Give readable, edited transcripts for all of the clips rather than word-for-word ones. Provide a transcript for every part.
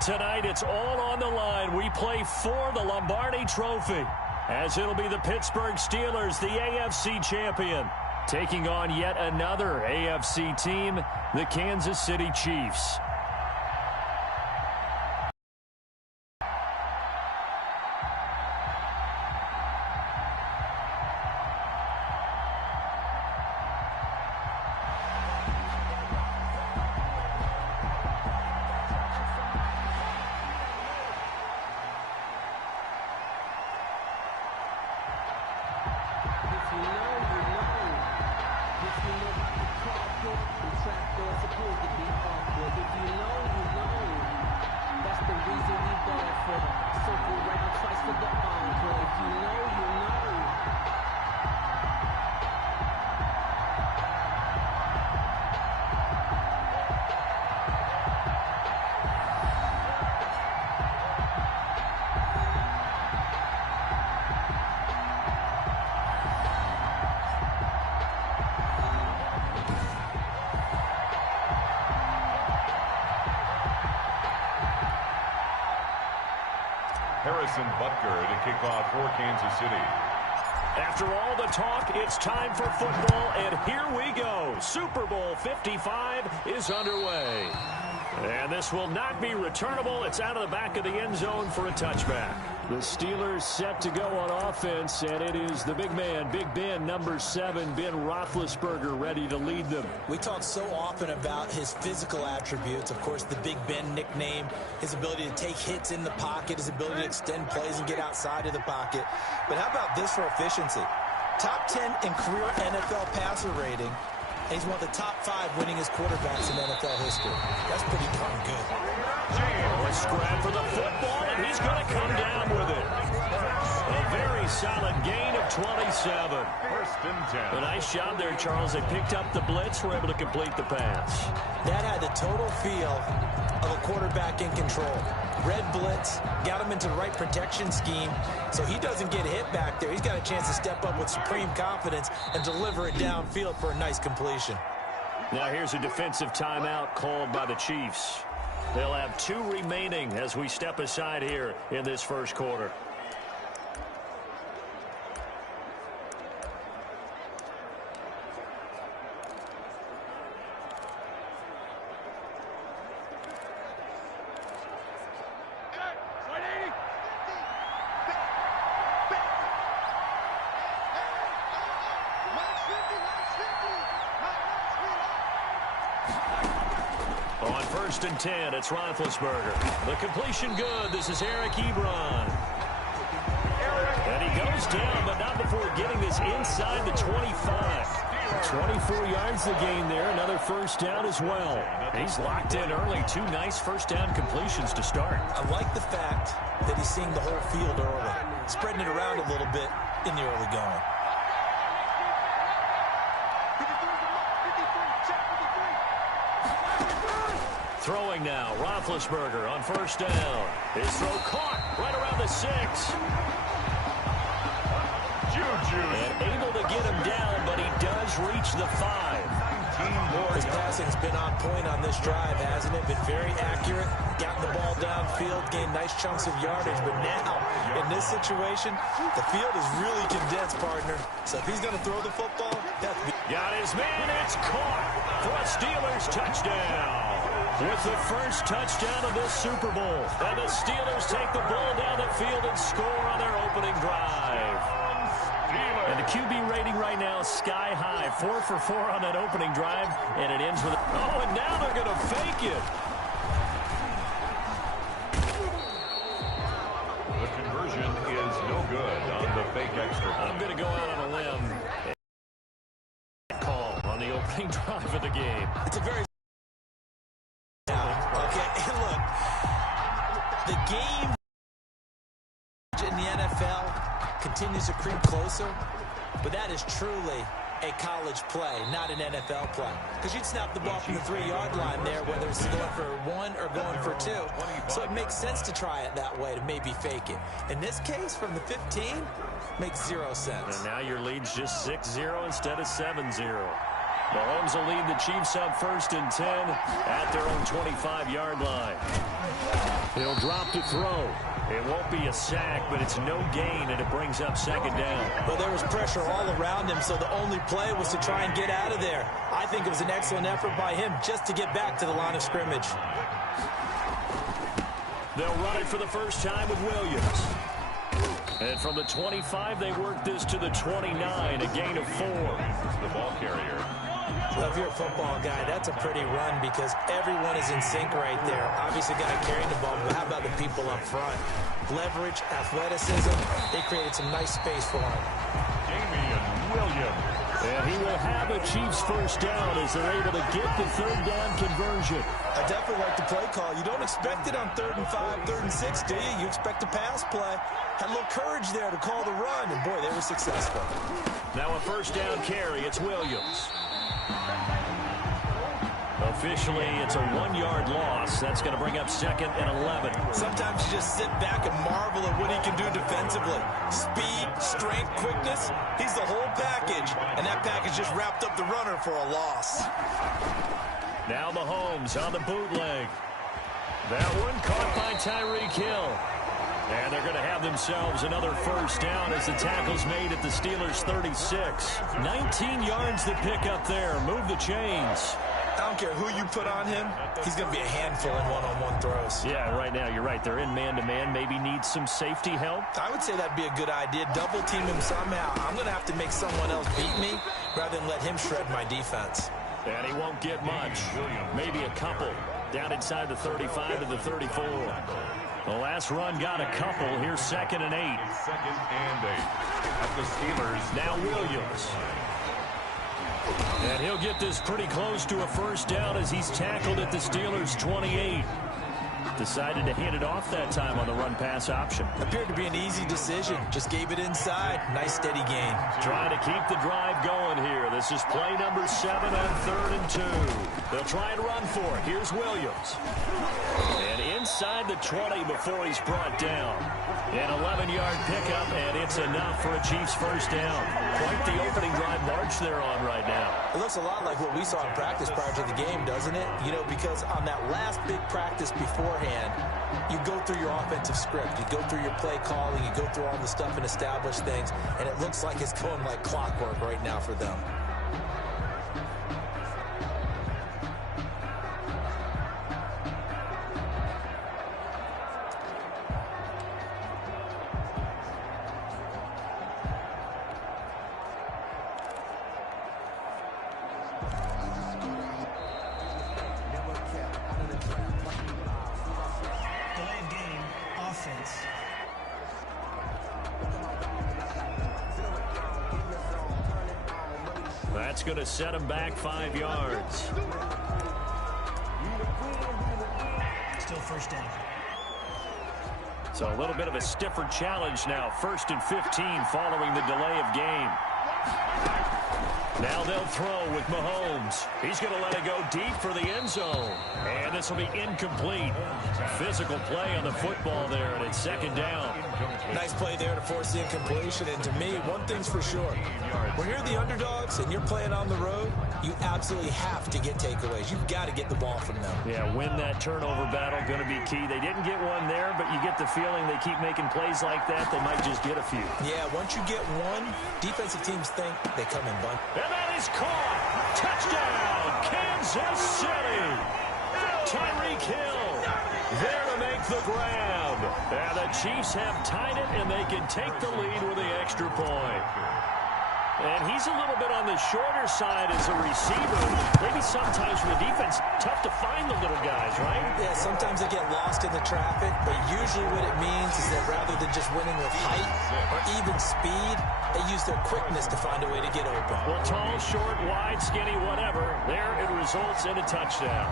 Tonight, it's all on the line. We play for the Lombardi Trophy, as it'll be the Pittsburgh Steelers, the AFC champion, taking on yet another AFC team, the Kansas City Chiefs. Harrison Butker to kick off for Kansas City. After all the talk, it's time for football, and here we go. Super Bowl 55 is underway. And this will not be returnable. It's out of the back of the end zone for a touchback. The Steelers set to go on offense, and it is the big man, Big Ben, number 7, Ben Roethlisberger, ready to lead them. We talk so often about his physical attributes. Of course, the Big Ben nickname, his ability to take hits in the pocket, his ability to extend plays and get outside of the pocket. But how about this for efficiency? Top 10 in career NFL passer rating. And he's one of the top 5 winningest quarterbacks in NFL history. That's pretty darn good. A scrap for the football, and he's going to come down with it. A very solid gain of 27. First and 10. A nice job there, Charles. They picked up the blitz, were able to complete the pass. That had the total feel of a quarterback in control. Red blitz, got him into the right protection scheme, so he doesn't get hit back there. He's got a chance to step up with supreme confidence and deliver it downfield for a nice completion. Now here's a defensive timeout called by the Chiefs. They'll have 2 remaining as we step aside here in this first quarter. On first and 10, it's Roethlisberger. The completion good. This is Eric Ebron. And he goes down, but not before getting this inside the 25. 24 yards the gain there. Another first down as well. He's locked in early. 2 nice first down completions to start. I like the fact that he's seeing the whole field early, spreading it around a little bit in the early going. Throwing now, Roethlisberger on first down. His throw caught right around the 6. Juju. And able to get him down, but he does reach the 5. His passing has been on point on this drive, hasn't it? Been very accurate, gotten the ball downfield, gained nice chunks of yardage. But now, in this situation, the field is really condensed, partner. So if he's going to throw the football, that's... Got his man, it's caught for a Steelers touchdown. With the first touchdown of this Super Bowl. And the Steelers take the ball down the field and score on their opening drive. And the QB rating right now, sky high. 4 for 4 on that opening drive. And it ends with... Oh, and now they're going to fake it. The conversion is no good on the fake extra point. I'm going to go out on a limb. Call on the opening drive of the game. It's a very... The game in the NFL continues to creep closer, but that is truly a college play, not an NFL play. Because you'd snap the ball from the 3-yard line there, whether it's going for 1 or going for 2. So it makes sense to try it that way, to maybe fake it. In this case, from the 15, makes 0 sense. And now your lead's just 6-0 instead of 7-0. Mahomes will lead the Chiefs up first and 10 at their own 25-yard line. He'll drop to throw. It won't be a sack, but it's no gain, and it brings up second down. Well, there was pressure all around him, so the only play was to try and get out of there. I think it was an excellent effort by him just to get back to the line of scrimmage. They'll run it for the first time with Williams. And from the 25, they work this to the 29, a gain of 4. The ball carrier. Well, if you're a football guy, that's a pretty run because everyone is in sync right there. Obviously, guy carrying the ball, but how about the people up front? Leverage, athleticism, they created some nice space for him. Damian Williams. And he will have a Chiefs first down as they're able to get the third down conversion. I definitely like the play call. You don't expect it on 3rd and 5, 3rd and 6, do you? You expect a pass play. Had a little courage there to call the run, and boy, they were successful. Now a first down carry. It's Williams. Officially, it's a 1-yard loss. That's going to bring up 2nd and 11. Sometimes you just sit back and marvel at what he can do defensively. Speed, strength, quickness, he's the whole package. And that package just wrapped up the runner for a loss. Now Mahomes on the bootleg. That one caught by Tyreek Hill. And they're going to have themselves another first down as the tackle's made at the Steelers' 36. 19 yards to pick up there. Move the chains. I don't care who you put on him. He's going to be a handful in one-on-one throws. Yeah, right now you're right. They're in man-to-man. Maybe need some safety help. I would say that'd be a good idea. Double team him somehow. I'm going to have to make someone else beat me rather than let him shred my defense. And he won't get much. Maybe a couple. Down inside the 35 to the 34. The last run got a couple. Here's 2nd and 8. 2nd and 8. At the Steelers. Now Williams. And he'll get this pretty close to a first down as he's tackled at the Steelers' 28. Decided to hand it off that time on the run-pass option. Appeared to be an easy decision. Just gave it inside. Nice steady gain. Trying to keep the drive going here. This is play number 7 on 3rd and 2. They'll try and run for it. Here's Williams. And inside the 20 before he's brought down. An 11-yard pickup, and it's enough for a Chiefs first down. Quite the opening drive march they're on right now. It looks a lot like what we saw in practice prior to the game, doesn't it? You know, because on that last big practice beforehand, you go through your offensive script. You go through your play calling. You go through all the stuff and establish things, and it looks like it's going like clockwork right now for them. That's going to set him back 5 yards. Still first down. So a little bit of a stiffer challenge now. 1st and 15 following the delay of game. Now they'll throw with Mahomes. He's going to let it go deep for the end zone. And this will be incomplete. Physical play on the football there, and it's 2nd down. Nice play there to force the incompletion. And to me, one thing's for sure. When you're the underdogs and you're playing on the road, you absolutely have to get takeaways. You've got to get the ball from them. Yeah, win that turnover battle, going to be key. They didn't get one there, but you get the feeling they keep making plays like that, they might just get a few. Yeah, once you get one, defensive teams think they come in bunch. And that is caught. Touchdown, Kansas City. Tyreek Hill there to make the grab. And the Chiefs have tied it, and they can take the lead with the extra point. And he's a little bit on the shorter side as a receiver. Maybe sometimes for the defense, tough to find the little guys, right? Yeah, sometimes they get lost in the traffic, but usually what it means is that rather than just winning with height or even speed, they use their quickness to find a way to get open. Well, tall, short, wide, skinny, whatever, there it results in a touchdown.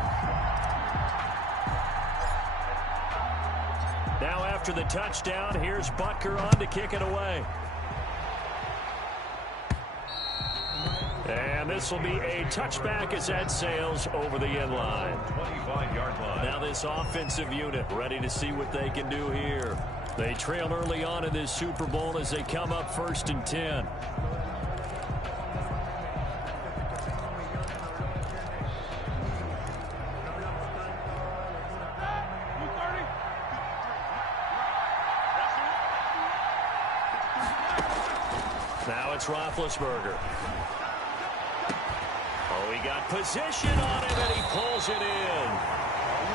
Now after the touchdown, here's Butker on to kick it away. And this will be a touchback as that sails over the end line. 25-yard line. Now this offensive unit ready to see what they can do here. They trail early on in this Super Bowl as they come up 1st and 10. Now it's Roethlisberger. Oh, he got position on him, and he pulls it in.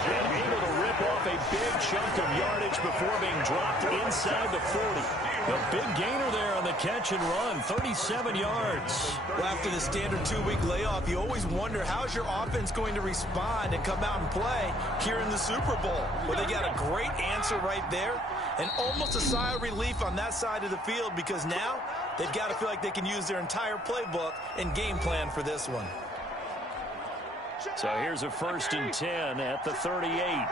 And able to rip off a big chunk of yardage before being dropped inside the 40. A big gainer there on the catch and run, 37 yards. Well, after the standard 2-week layoff, you always wonder how's your offense going to respond and come out and play here in the Super Bowl. Well, they got a great answer right there and almost a sigh of relief on that side of the field because now they've got to feel like they can use their entire playbook and game plan for this one. So here's a 1st and 10 at the 38.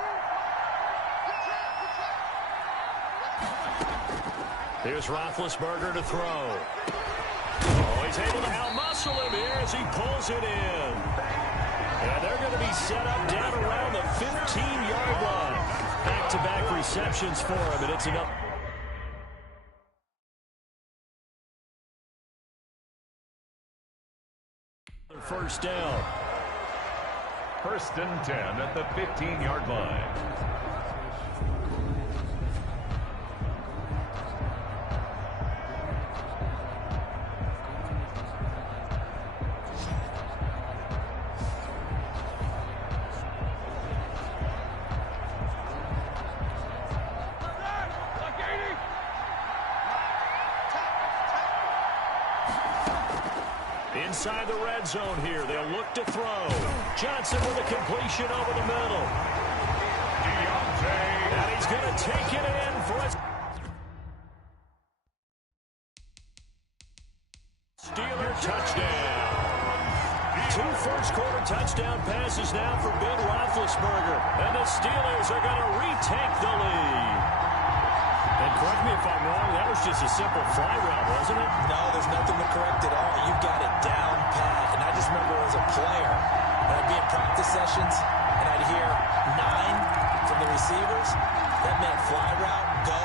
Here's Roethlisberger to throw. Oh, he's able to outmuscle him here as he pulls it in. And they're going to be set up down around the 15-yard line. Back-to-back receptions for him, and it's enough. First down. 1st and 10 at the 15-yard line. Inside the red zone here, they'll look to throw. Johnson with a completion over the middle. And he's going to take it in for a Steeler touchdown. 2 first-quarter touchdown passes now for Ben Roethlisberger. And the Steelers are going to retake the lead. And correct me if I'm wrong, that was just a simple fly route, wasn't it? No, there's nothing to correct at all. You've got it down pat. And I just remember as a player, I'd be in practice sessions, and I'd hear 9 from the receivers. That meant fly route, go,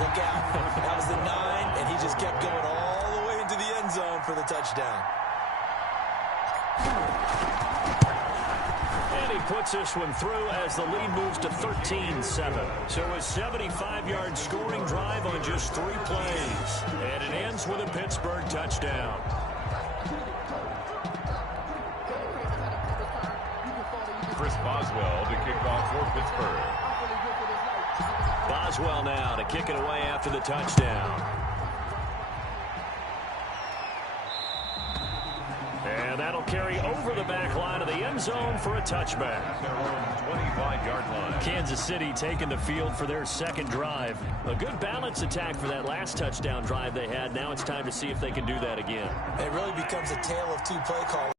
look out. That was the 9, and he just kept going all the way into the end zone for the touchdown. And he puts this one through as the lead moves to 13-7. So a 75-yard scoring drive on just 3 plays. And it ends with a Pittsburgh touchdown. Chris Boswell to kick off for Pittsburgh. Boswell now to kick it away after the touchdown. And that'll carry over the back line of the end zone for a touchback. Their own 25-yard line. Kansas City taking the field for their second drive. A good balance attack for that last touchdown drive they had. Now it's time to see if they can do that again. It really becomes a tale of 2 play calls.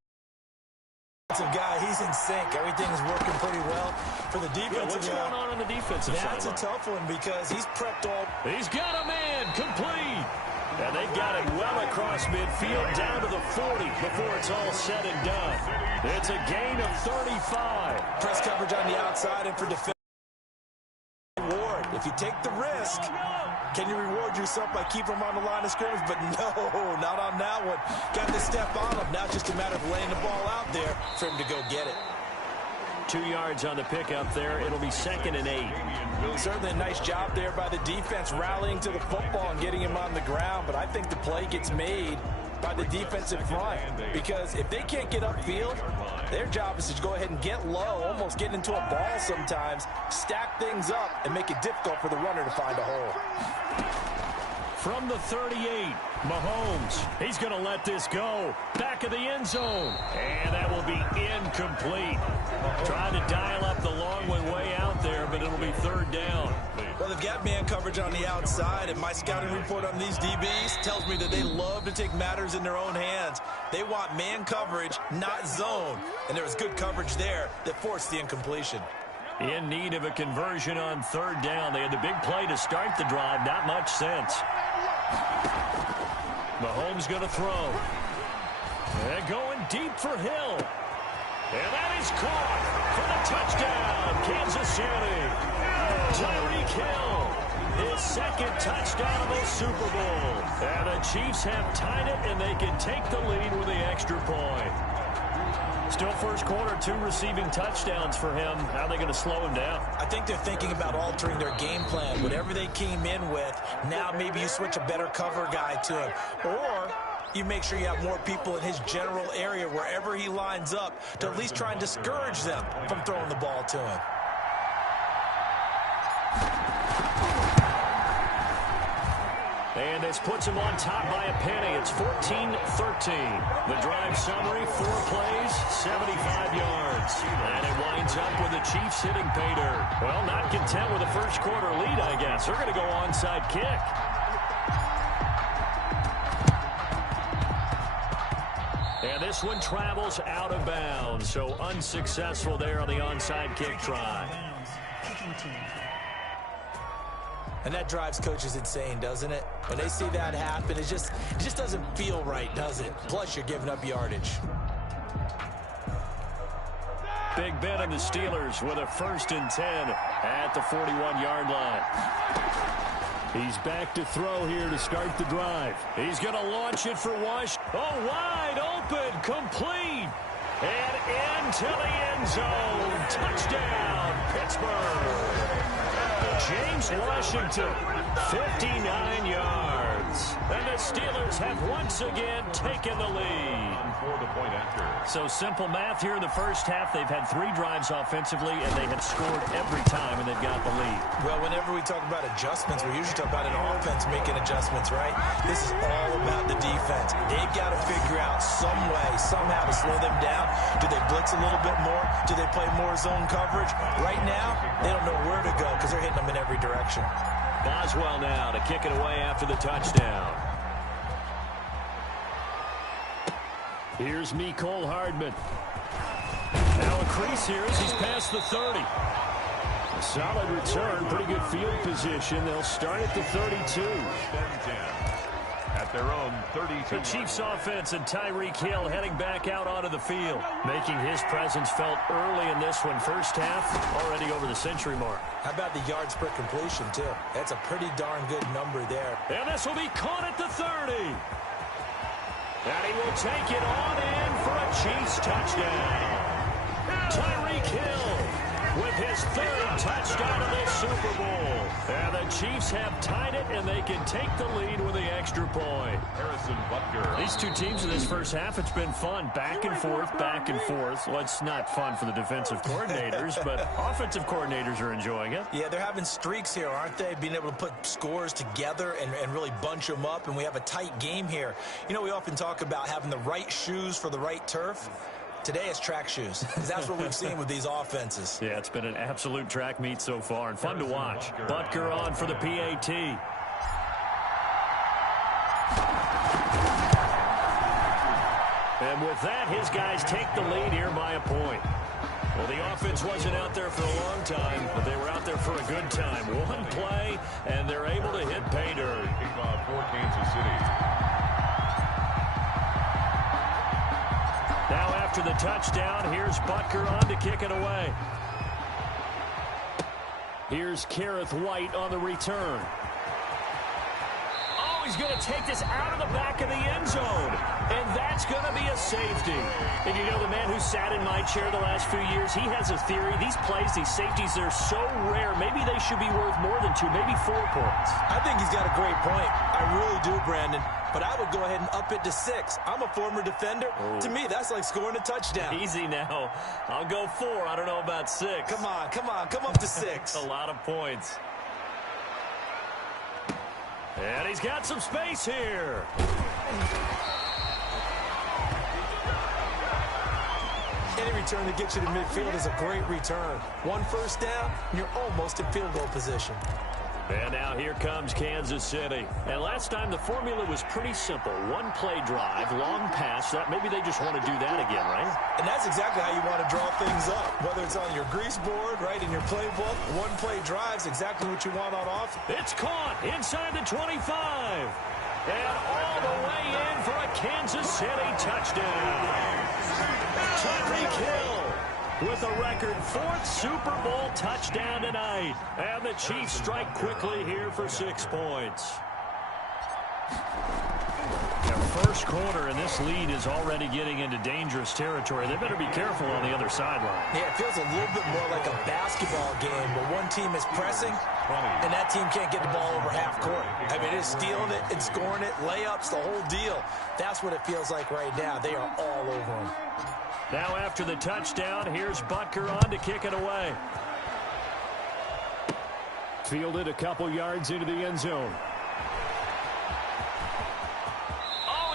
Guy, he's in sync. Everything's working pretty well for the defense. What's going on the defensive side? That's a tough one because he's prepped all. He's got a man complete. And they've got it well across midfield down to the 40 before it's all said and done. It's a gain of 35. Press coverage on the outside and for defense. Reward. If you take the risk, can you reward yourself by keeping him on the line of scrimmage? But no, not on that one. Got to step on him. Now it's just a matter of laying the ball out there for him to go get it. 2 yards on the pickup there. It'll be 2nd and 8. Certainly a nice job there by the defense rallying to the football and getting him on the ground. But I think the play gets made by the defensive front because if they can't get upfield, their job is to go ahead and get low, almost get into a ball sometimes, stack things up, and make it difficult for the runner to find a hole. From the 38, Mahomes. He's going to let this go. Back of the end zone. And that will be incomplete. Trying to dial up the long one way out there, but it'll be 3rd down. Well, they've got man coverage on the outside, and my scouting report on these DBs tells me that they love to take matters in their own hands. They want man coverage, not zone. And there was good coverage there that forced the incompletion. In need of a conversion on 3rd down. They had the big play to start the drive. Not much sense. Mahomes going to throw. And going deep for Hill. And that is caught for the touchdown. Kansas City. Tyreek Hill. His 2nd touchdown of the Super Bowl. And the Chiefs have tied it, and they can take the lead with the extra point. Still first quarter, 2 receiving touchdowns for him. How are they going to slow him down? I think they're thinking about altering their game plan. Whatever they came in with, now maybe you switch a better cover guy to him. Or you make sure you have more people in his general area wherever he lines up to at least try and discourage them from throwing the ball to him. And this puts him on top by a penny. It's 14-13. The drive summary, 4 plays, 75 yards. And it winds up with the Chiefs hitting pay dirt. Well, not content with a first quarter lead, I guess. They're going to go onside kick. And this one travels out of bounds. So unsuccessful there on the onside kick try. Kicking team. And that drives coaches insane, doesn't it? When they see that happen, it just doesn't feel right, does it? Plus, you're giving up yardage. Big Ben and the Steelers with a 1st and 10 at the 41-yard line. He's back to throw here to start the drive. He's going to launch it for Wash. Oh, wide open, complete. And into the end zone. Touchdown, Pittsburgh. James Washington, 59 yards. And the Steelers have once again taken the lead. For the point after. So simple math here in the first half. They've had 3 drives offensively, and they have scored every time, and they've got the lead. Well, whenever we talk about adjustments, we usually talk about an offense making adjustments, right? This is all about the defense. They've got to figure out some way, somehow to slow them down. Do they blitz a little bit more? Do they play more zone coverage? Right now, they don't know where to go because they're hitting them in every direction. Boswell now to kick it away after the touchdown. Here's Mecole Hardman. Now a crease here as he's past the 30. A solid return, pretty good field position. They'll start at the 32. At their own 32. The Chiefs offense and Tyreek Hill heading back out onto the field, making his presence felt early in this one. First half, already over the century mark. How about the yards per completion, too? That's a pretty darn good number there. And this will be caught at the 30. And he will take it on in for a Chiefs touchdown. Tyreek Hill with his 3rd touchdown of the Super Bowl. And the Chiefs have tied it, and they can take the lead with the extra point. Harrison Butker. These 2 teams in this first half, it's been fun. Back and forth, back and forth. Well, it's not fun for the defensive coordinators, but offensive coordinators are enjoying it. Yeah, they're having streaks here, aren't they? Being able to put scores together and really bunch them up, and we have a tight game here. You know, we often talk about having the right shoes for the right turf. Today it's track shoes. That's what we've seen with these offenses. Yeah, it's been an absolute track meet so far and fun to watch. Butker on for the PAT. And with that, his guys take the lead here by a point. Well, the offense wasn't out there for a long time, but they were out there for a good time. One play, and they're able to hit pay dirt. Kickoff for Kansas City. Now after the touchdown, here's Butker on to kick it away. Here's Kareth White on the return. Oh, he's going to take this out of the back of the end zone. And that's going to be a safety. And you know, the man who sat in my chair the last few years, he has a theory. These plays, these safeties, they're so rare. Maybe they should be worth more than 2, maybe 4 points. I think he's got a great point. I really do, Brandon. But I would go ahead and up it to 6. I'm a former defender. Oh. To me, that's like scoring a touchdown. Easy now. I'll go 4. I don't know about 6. Come on. Come up to 6. A lot of points. And he's got some space here. Any return that gets you to midfield is a great return. 1 first down, you're almost in field goal position. And now here comes Kansas City. And last time the formula was pretty simple. 1 play drive, long pass. That maybe they just want to do that again, right? And that's exactly how you want to draw things up. Whether it's on your grease board, right, in your playbook, 1 play drive's exactly what you want on offense. It's caught inside the 25. And all the way in for a Kansas City touchdown. Tyreek Hill with a record 4th Super Bowl touchdown tonight. And the Chiefs strike quickly here for 6 points. First quarter, and this lead is already getting into dangerous territory. They better be careful on the other sideline. Yeah, it feels a little bit more like a basketball game where one team is pressing and that team can't get the ball over half court. I mean, it's stealing it and scoring it, layups, the whole deal. That's what it feels like right now. They are all over them. Now after the touchdown, here's Butker on to kick it away. Fielded a couple yards into the end zone.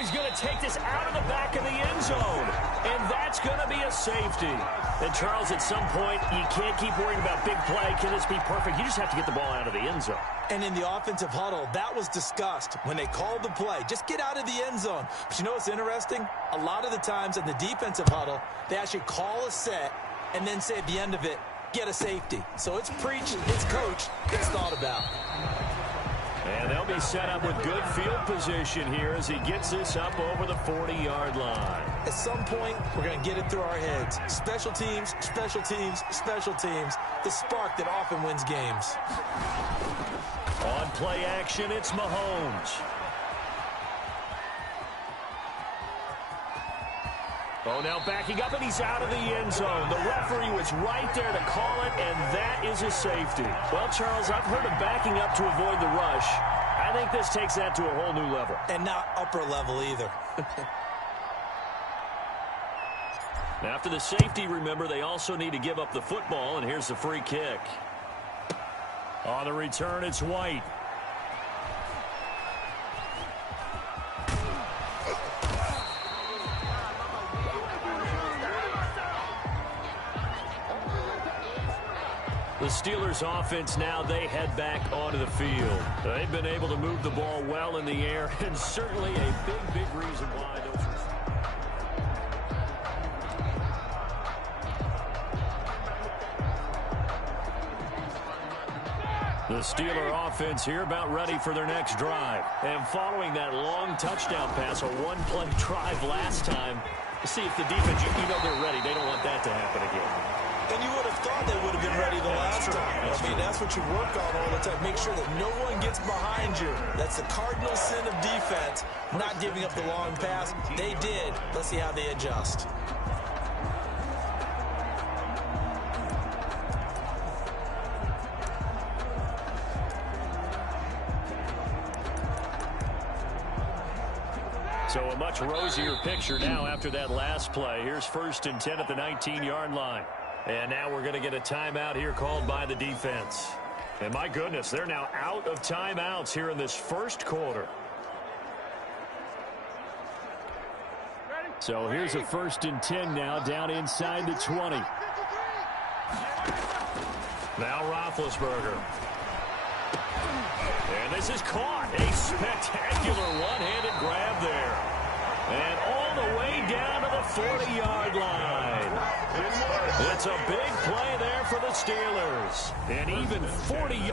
He's going to take this out of the back of the end zone. And that's going to be a safety. And, Charles, at some point, you can't keep worrying about big play. Can this be perfect? You just have to get the ball out of the end zone. And in the offensive huddle, that was discussed when they called the play. Just get out of the end zone. But you know what's interesting? A lot of the times in the defensive huddle, they actually call a set and then say at the end of it, get a safety. So it's preached, it's coached, it's thought about. And they'll be set up with good field position here as he gets this up over the 40-yard line. At some point, we're going to get it through our heads. Special teams, special teams, special teams. The spark that often wins games. On play action, it's Mahomes. Oh, now backing up, and he's out of the end zone. The referee was right there to call it, and that is a safety. Well, Charles, I've heard of backing up to avoid the rush. I think this takes that to a whole new level. And not upper level either. After the safety, remember, they also need to give up the football, and here's the free kick. On the return, it's White. The Steelers offense now, they head back onto the field. They've been able to move the ball well in the air, and certainly a big reason why those... The Steeler offense here about ready for their next drive. And following that long touchdown pass, a one-play drive last time, see if the defense, you know they're ready. They don't want that to happen again. And you would have thought they would have been ready the last time. I mean, that's what you work on all the time. Make sure that no one gets behind you. That's the cardinal sin of defense, not giving up the long pass. They did. Let's see how they adjust. So a much rosier picture now after that last play. Here's 1st and 10 at the 19-yard line. And now we're going to get a timeout here called by the defense. And my goodness, they're now out of timeouts here in this first quarter. So here's a 1st and 10 now down inside the 20. Now Roethlisberger. And this is caught. A spectacular one-handed grab there. And all the way down to the 40-yard line. It's a big play there for the Steelers. And even 40